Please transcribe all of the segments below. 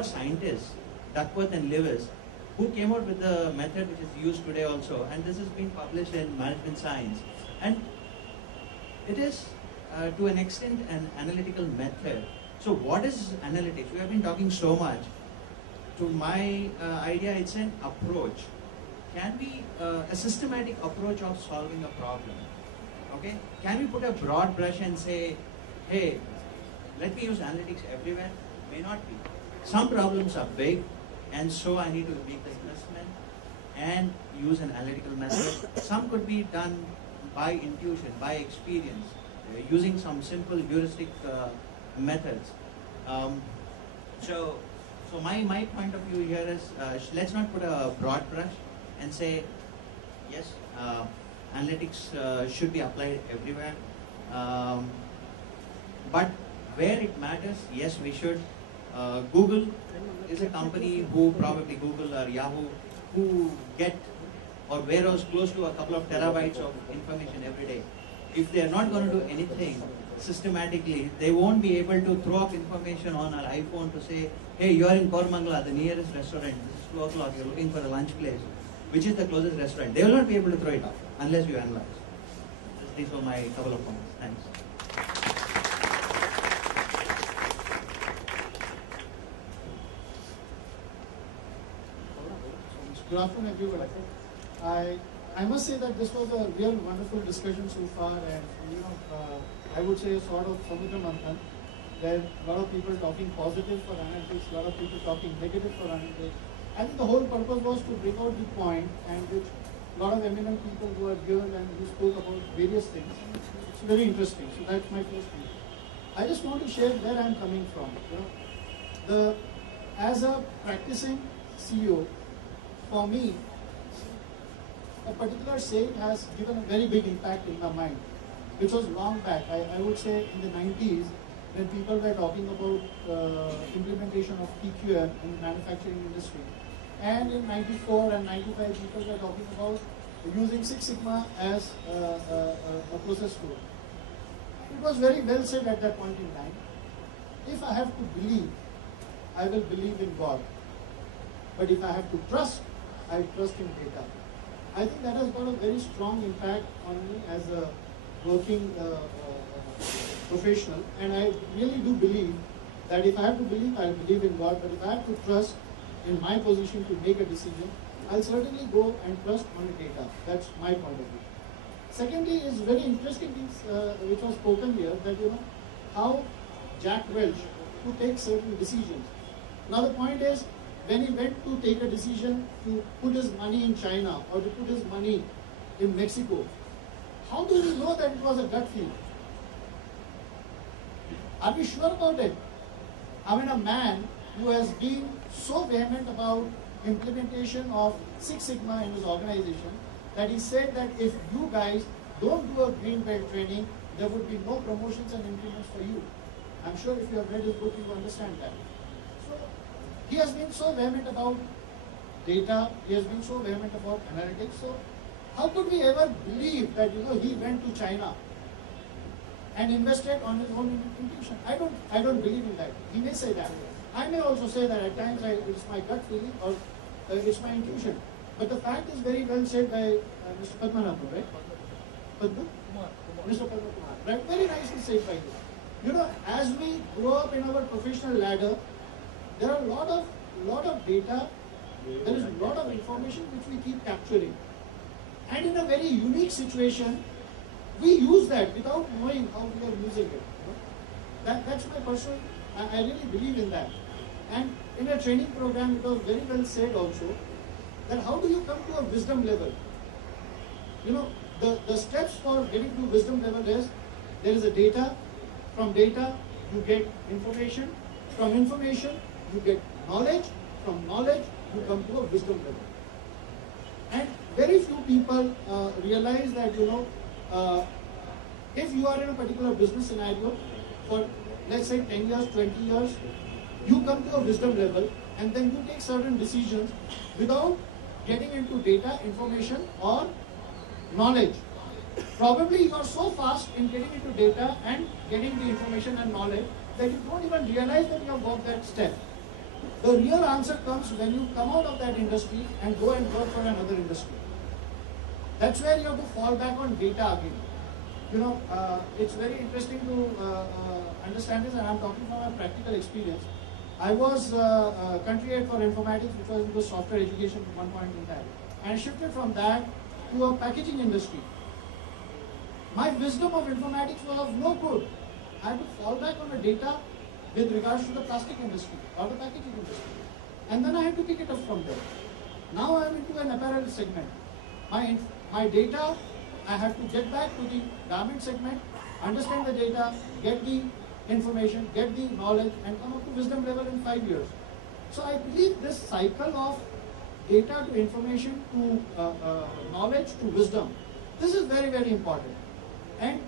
for scientists, Duckworth and Lewis, who came out with the method which is used today also, and this has been published in Management Science. And it is to an extent an analytical method. So what is analytics? We have been talking so much. To my idea, it's an approach. Can we, a systematic approach of solving a problem? Okay? Can we put a broad brush and say, hey, let me use analytics everywhere? May not be. Some problems are big, and so I need to make the investment and use an analytical method. Some could be done by intuition, by experience, using some simple heuristic methods. So my point of view here is, let's not put a broad brush and say, yes, analytics should be applied everywhere. But where it matters, yes, we should. Google is a company who probably Google or Yahoo, who get or warehouse close to a couple of terabytes of information every day. If they are not going to do anything systematically, they won't be able to throw up information on our iPhone to say, hey, you are in Kormangala, the nearest restaurant, this is 2 o'clock, you're looking for a lunch place. Which is the closest restaurant? They will not be able to throw it up unless you analyze. These were my couple of points. Thanks. Good afternoon, everyone. I must say that this was a real wonderful discussion so far, and I would say a sort of Samudra Manthan, where a lot of people talking positive for analytics, a lot of people talking negative for analytics. I think the whole purpose was to bring out the point, and which a lot of eminent people who are here and who spoke about various things. It's very interesting. So that's my first thing. I just want to share where I'm coming from. As a practicing CEO, for me, a particular saying has given a very big impact in my mind, which was long back. I would say in the 90s, when people were talking about implementation of PQM in the manufacturing industry. And in 94 and 95, people were talking about using Six Sigma as a process flow. It was very well said at that point in time. If I have to believe, I will believe in God. But if I have to trust, I trust in data. I think that has got a very strong impact on me as a working professional, and I really do believe that if I have to believe, I believe in God, but if I have to trust in my position to make a decision, I'll certainly go and trust on the data. That's my point of view. Secondly, is very interesting, which was spoken here, that how Jack Welch to take certain decisions. Now the point is, when he went to take a decision to put his money in China or to put his money in Mexico, how do we know that it was a gut feel? Are we sure about it? I mean, a man who has been so vehement about implementation of Six Sigma in his organization that he said that if you guys don't do a green belt training, there would be no promotions and increments for you. I'm sure if you have read his book, you understand that. So he has been so vehement about data, he has been so vehement about analytics. So how could we ever believe that he went to China and invested on his own intuition? I don't believe in that. He may say that. I may also say that at times it's my gut feeling or it's my intuition. But the fact is very well said by Mr. Padmanabhan, right? Padma? Mr. Padmanabhan, right? Very nicely said by you. As we grow up in our professional ladder, there are a lot of data, there is a lot of information which we keep capturing. And in a very unique situation, we use that without knowing how we are using it. That's my personal, I really believe in that. And in a training program, it was very well said also, that how do you come to a wisdom level? The steps for getting to wisdom level is, there is a data, from data you get information, from information you get knowledge, from knowledge you come to a wisdom level. And very few people realize that, if you are in a particular business scenario for, let's say, 10 years, 20 years, you come to a wisdom level and then you take certain decisions without getting into data, information or knowledge. Probably you are so fast in getting into data and getting the information and knowledge that you don't even realize that you have got that step. The real answer comes when you come out of that industry and go and work for another industry. That's where you have to fall back on data again. You know, it's very interesting to understand this, and I'm talking from a practical experience. I was country head for informatics, which was into software education at one point in time, and I shifted from that to a packaging industry. My wisdom of informatics was of no good. I had to fall back on the data with regards to the plastic industry or the packaging industry. And then I had to pick it up from there. Now I am into an apparel segment. My data, I have to get back to the garment segment, understand the data, get the information, get the knowledge, and come up to wisdom level in 5 years. So I believe this cycle of data to information to knowledge to wisdom, this is very, very important. And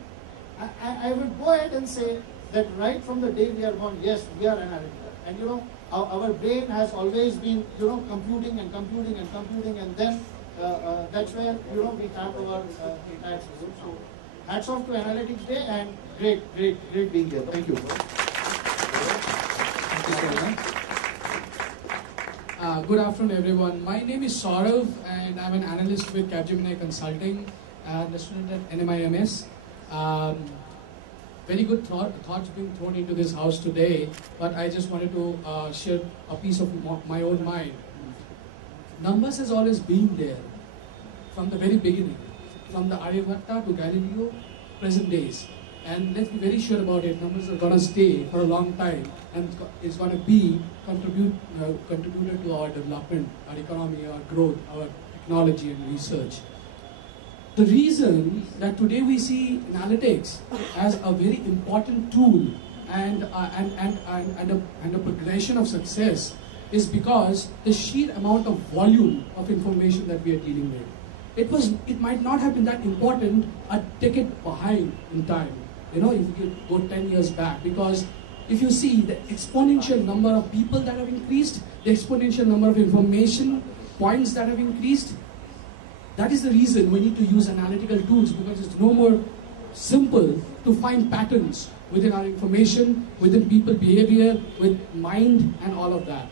I would go ahead and say that right from the day we are born, yes, we are analytical. And you know, our brain has always been, you know, computing and computing and computing, and then that's where, you know, we have our entire system. So hats off to Analytics Day, and great being here. Thank you. Thank you so much. Good afternoon, everyone. My name is Saurav, and I'm an analyst with Capgemini Consulting and a student at NMIMS. Very good thoughts being thrown into this house today, but I just wanted to share a piece of my own mind. Numbers has always been there from the very beginning, from the Aryabhatta to Galileo, present days. And let's be very sure about it, numbers are going to stay for a long time, and it's going to be contributed to our development, our economy, our growth, our technology and research. The reason that today we see analytics as a very important tool and a progression of success is because the sheer amount of volume of information that we are dealing with. It might not have been that important a decade behind in time, you know, if you go 10 years back, because if you see the exponential number of people that have increased, the exponential number of information points that have increased, that is the reason we need to use analytical tools, because it's no more simple to find patterns within our information, within people behavior, with mind and all of that.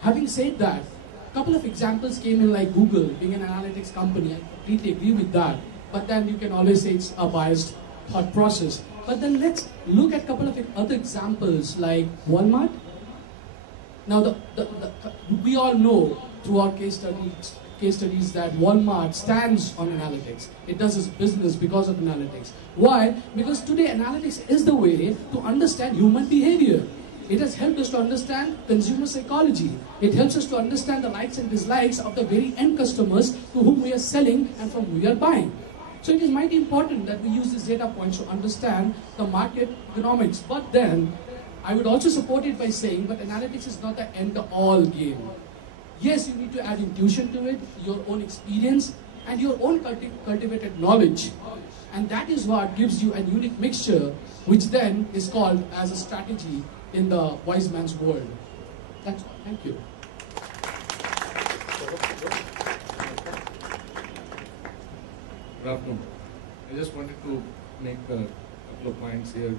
Having said that, a couple of examples came in, like Google being an analytics company. I completely agree with that. But then you can always say it's a biased thought process. But then let's look at a couple of other examples like Walmart. Now we all know through our case studies that Walmart stands on analytics. It does its business because of analytics. Why? Because today analytics is the way to understand human behavior. It has helped us to understand consumer psychology. It helps us to understand the likes and dislikes of the very end customers to whom we are selling and from whom we are buying. So it is mighty important that we use these data points to understand the market economics. But then, I would also support it by saying, but analytics is not the end-all game. Yes, you need to add intuition to it, your own experience, and your own cultivated knowledge. And that is what gives you a unique mixture, which then is called as a strategy in the wise man's world. That's all. Thank you. Good afternoon. I just wanted to make a couple of points here.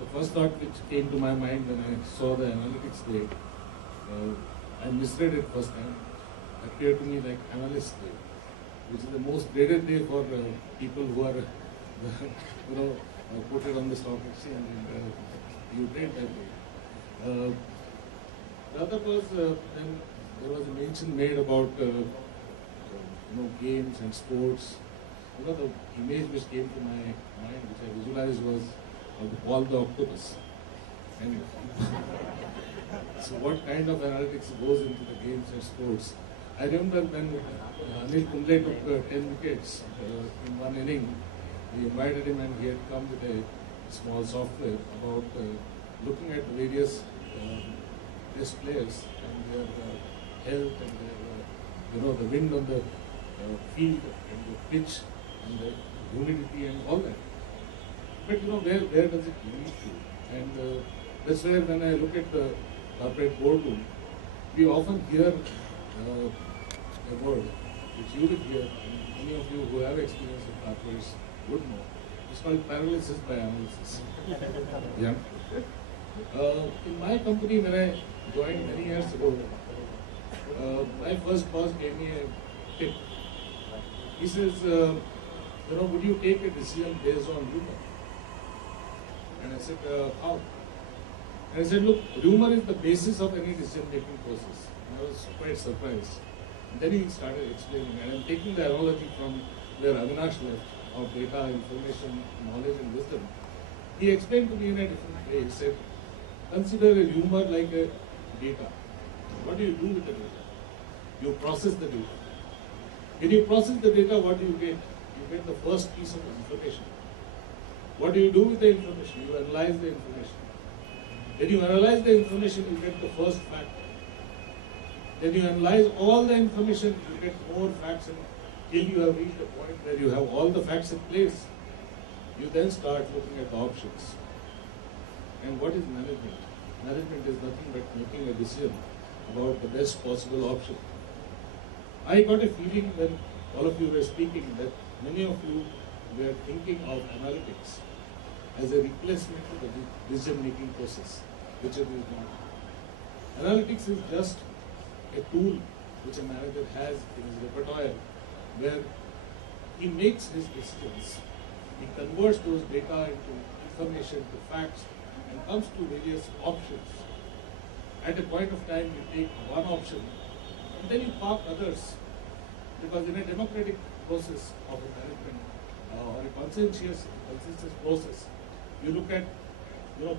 The first thought which came to my mind when I saw the analytics day, I misread it first time. It appeared to me like Analyst Day, which is the most dreaded day for people who are, quoted on the stock exchange, and you trade that day. The other was then there was a mention made about games and sports. The image which came to my mind, which I visualized, was of Paul the octopus. And so what kind of analytics goes into the games and sports? I remember when Anil Kumble took 10 wickets in one inning, we invited him and he had come with a small software about looking at various test players and their health and their, the wind on the field and the pitch and the humidity and all that. But where does it lead to? And that's where when I look at the corporate boardroom, we often hear a word which you will hear, and many of you who have experience with corporates would know. It's called paralysis by analysis. Yeah. In my company, when I joined many years ago, my first boss gave me a tip. He says, would you take a decision based on humor? And I said, how? And I said, look, humor is the basis of any decision-making process. And I was quite surprised. And then he started explaining, and I'm taking the analogy from where Avinash left, of data, information, knowledge and wisdom. He explained to me in a different way. He said, consider a humor like a data. What do you do with the data? You process the data. When you process the data, what do you get? You get the first piece of information. What do you do with the information? You analyze the information. When you analyze the information, you get the first fact. Then you analyze all the information, you get more facts, and till you have reached a point where you have all the facts in place, you then start looking at the options. And what is management? Management is nothing but making a decision about the best possible option. I got a feeling when all of you were speaking that many of you were thinking of analytics as a replacement for the decision-making process, which it is not. Analytics is just a tool which a manager has in his repertoire where he makes his decisions. He converts those data into information, to facts, and comes to various options. At a point of time, you take one option and then you park others. Because in a democratic process of a management or a conscientious process, you look at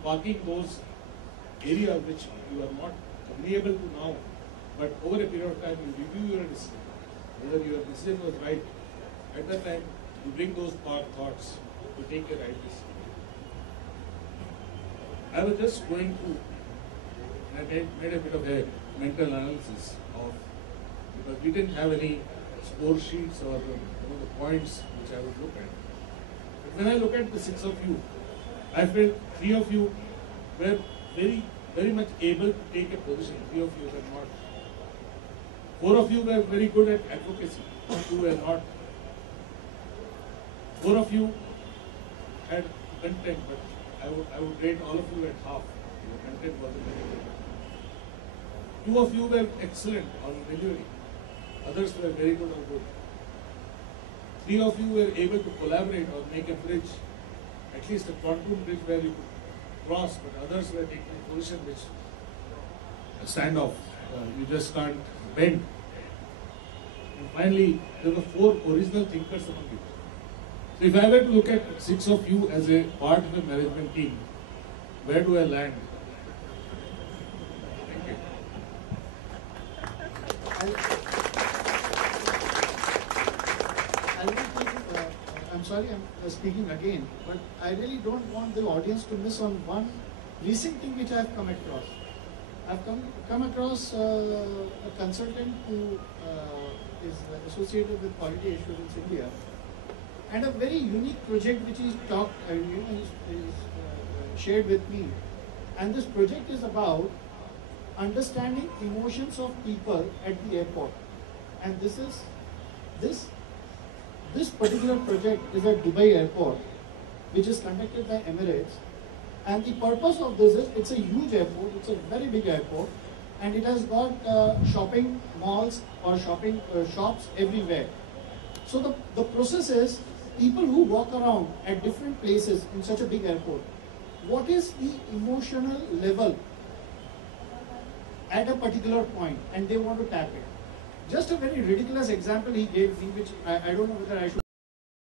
parking those areas which you are not agreeable to now, but over a period of time you review your decision, whether your decision was right. At that time, you bring those thoughts to take a right decision. I was just going through, and I made a bit of a mental analysis of, because we didn't have any score sheets or the points which I would look at. But when I look at the 6 of you, I felt 3 of you were very, very much able to take a position. 3 of you were not. 4 of you were very good at advocacy. 2 were not. 4 of you had content, but I would rate all of you at half. Your content wasn't very good. 2 of you were excellent on delivery. Others were very good or good. 3 of you were able to collaborate or make a bridge, at least a pontoon bridge where you could cross, but others were taking a position which a standoff. You just can't bend. And finally, there were 4 original thinkers among you. So if I were to look at 6 of you as a part of a management team, where do I land? Thank you. I'm sorry I'm speaking again, but I really don't want the audience to miss on one recent thing which I have come across. I've come across a consultant who is associated with Quality Assurance India, and a very unique project which he's shared with me. And this project is about understanding emotions of people at the airport. And this particular project is at Dubai Airport, which is conducted by Emirates. And the purpose of this is, it's a huge airport, it's a very big airport, and it has got shopping malls or shopping shops everywhere. So the process is, people who walk around at different places in such a big airport, what is the emotional level at a particular point, and they want to tap it. Just a very ridiculous example he gave me, which I don't know whether I should